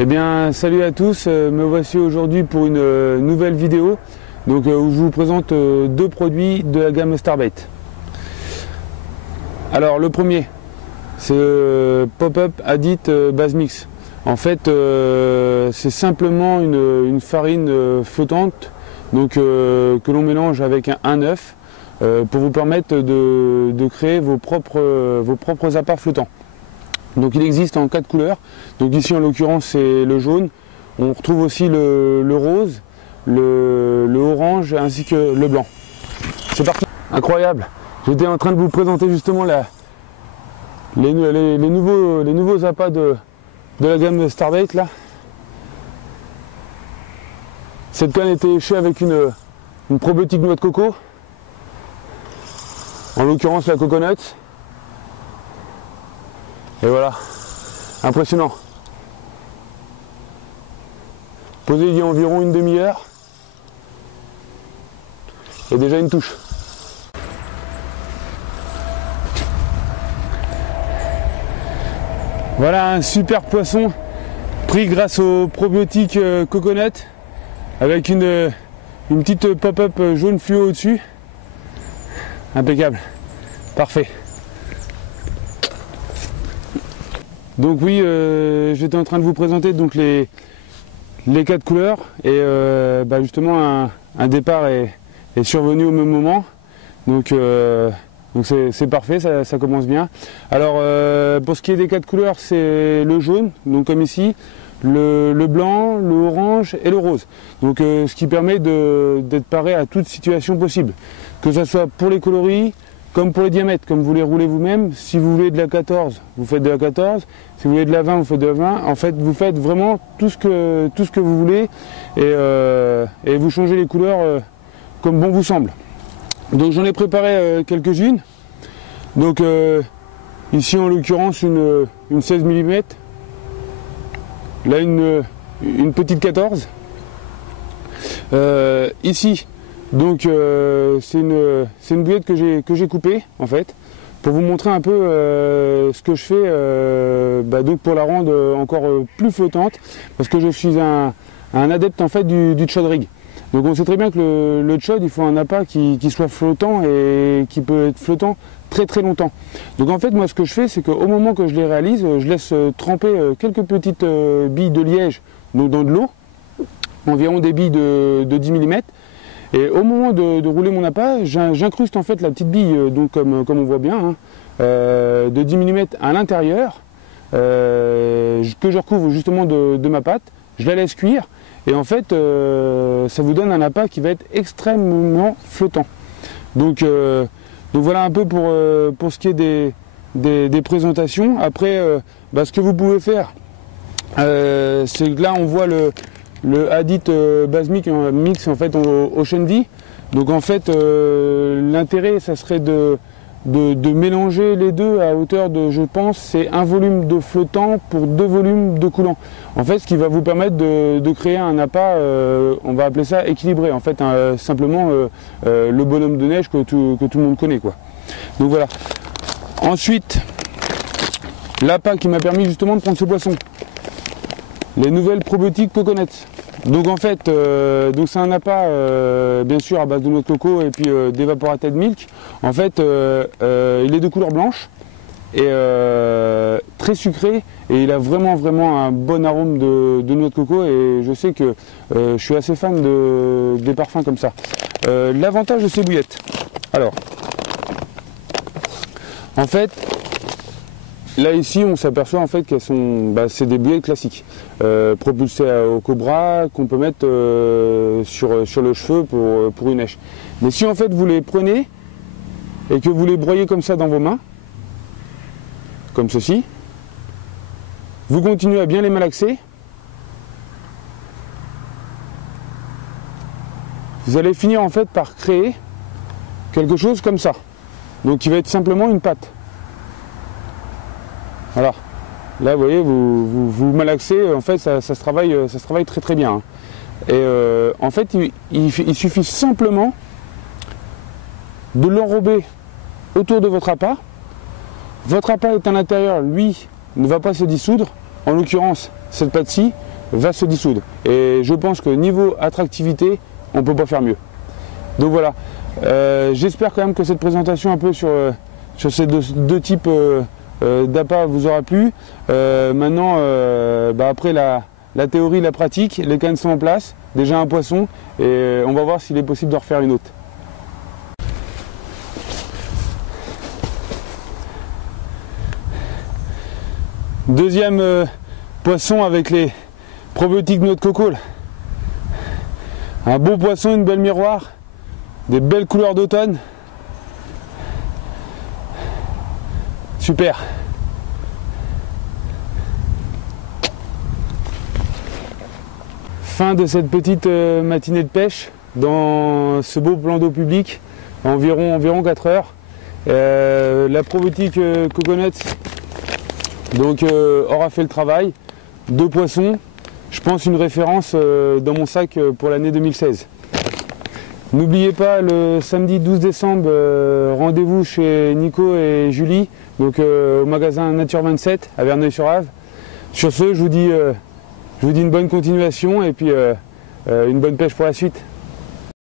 Eh bien, salut à tous, me voici aujourd'hui pour une nouvelle vidéo où je vous présente deux produits de la gamme Starbait. Alors le premier, c'est Pop-Up Adit Base Mix. En fait, c'est simplement une farine flottante que l'on mélange avec un œuf pour vous permettre de créer vos propres appâts flottants. Donc il existe en 4 couleurs, donc ici en l'occurrence c'est le jaune, on retrouve aussi le rose, le orange ainsi que le blanc. C'est parti. Incroyable, j'étais en train de vous présenter justement les nouveaux appâts de la gamme Starbait là. Cette canne était échée avec une probiotique noix de coco, en l'occurrence la coconut. Et voilà, impressionnant. Posé il y a environ une demi-heure. Et déjà une touche. Voilà un super poisson pris grâce au probiotique coconut avec une petite pop-up jaune fluo au-dessus. Impeccable, parfait. Donc oui, j'étais en train de vous présenter donc les 4 couleurs et justement un départ est survenu au même moment. Donc c'est parfait, ça commence bien. Alors pour ce qui est des 4 couleurs, c'est le jaune, donc comme ici, le blanc, le orange et le rose. Donc ce qui permet d'être paré à toute situation possible, que ce soit pour les coloris, comme pour les diamètres, comme vous les roulez vous-même. Si vous voulez de la 14, vous faites de la 14. Si vous voulez de la 20, vous faites de la 20. En fait, vous faites vraiment tout ce que vous voulez et vous changez les couleurs comme bon vous semble. Donc j'en ai préparé quelques-unes. Donc ici en l'occurrence une 16 mm. Là une petite 14. Ici. Donc c'est une bouillette que j'ai coupée en fait pour vous montrer un peu ce que je fais donc pour la rendre encore plus flottante, parce que je suis un adepte en fait du chod rig. Donc on sait très bien que le chod, il faut un appât qui soit flottant et qui peut être flottant très très longtemps. Donc en fait moi ce que je fais, c'est qu'au moment que je les réalise, je laisse tremper quelques petites billes de liège donc dans de l'eau, environ des billes de 10 mm. Et au moment de rouler mon appât, j'incruste en fait la petite bille, donc comme on voit bien, de 10 mm à l'intérieur, que je recouvre justement de ma pâte, je la laisse cuire, et en fait ça vous donne un appât qui va être extrêmement flottant. Donc voilà un peu pour ce qui est des présentations. Après, ce que vous pouvez faire, c'est que là on voit le Adit Base Mix en fait au Shenvi. Donc en fait l'intérêt ça serait de mélanger les deux à hauteur de, je pense, c'est un volume de flottant pour 2 volumes de coulant. En fait ce qui va vous permettre de créer un appât, on va appeler ça équilibré, en fait simplement le bonhomme de neige que tout le monde connaît quoi. Donc voilà. Ensuite l'appât qui m'a permis justement de prendre ce poisson, les nouvelles probiotiques coconut. Donc en fait, c'est un appât bien sûr à base de noix de coco et puis d'evaporated milk. En fait, il est de couleur blanche et très sucré, et il a vraiment un bon arôme de noix de coco, et je sais que je suis assez fan des parfums comme ça. L'avantage de ces bouillettes, alors en fait, là ici on s'aperçoit en fait qu'elles sont, c'est des bouillettes classiques, propulsées au cobra, qu'on peut mettre sur le cheveu pour une èche. Mais si en fait vous les prenez et que vous les broyez comme ça dans vos mains, comme ceci, vous continuez à bien les malaxer, vous allez finir en fait par créer quelque chose comme ça, donc qui va être simplement une pâte. Voilà, là vous voyez, vous malaxez, en fait ça se travaille très bien. Et en fait il suffit simplement de l'enrober autour de votre appât. Votre appât est à l'intérieur, lui, ne va pas se dissoudre. En l'occurrence, cette pâte-ci, va se dissoudre. Et je pense que niveau attractivité, on ne peut pas faire mieux. Donc voilà, j'espère quand même que cette présentation un peu sur ces deux types d'appât vous aura plu. Maintenant, après la théorie, la pratique, les cannes sont en place, déjà un poisson, et on va voir s'il est possible de refaire une autre. Deuxième poisson avec les probiotiques noix de coco. Un beau poisson, une belle miroir, des belles couleurs d'automne. Super. Fin de cette petite matinée de pêche dans ce beau plan d'eau public, environ 4 heures. La probiotique coconut donc aura fait le travail. 2 poissons, je pense une référence dans mon sac pour l'année 2016. N'oubliez pas, le samedi 12 décembre, rendez-vous chez Nico et Julie, donc au magasin Nature 27 à Verneuil-sur-Avre. Sur ce, je vous dis une bonne continuation et puis une bonne pêche pour la suite.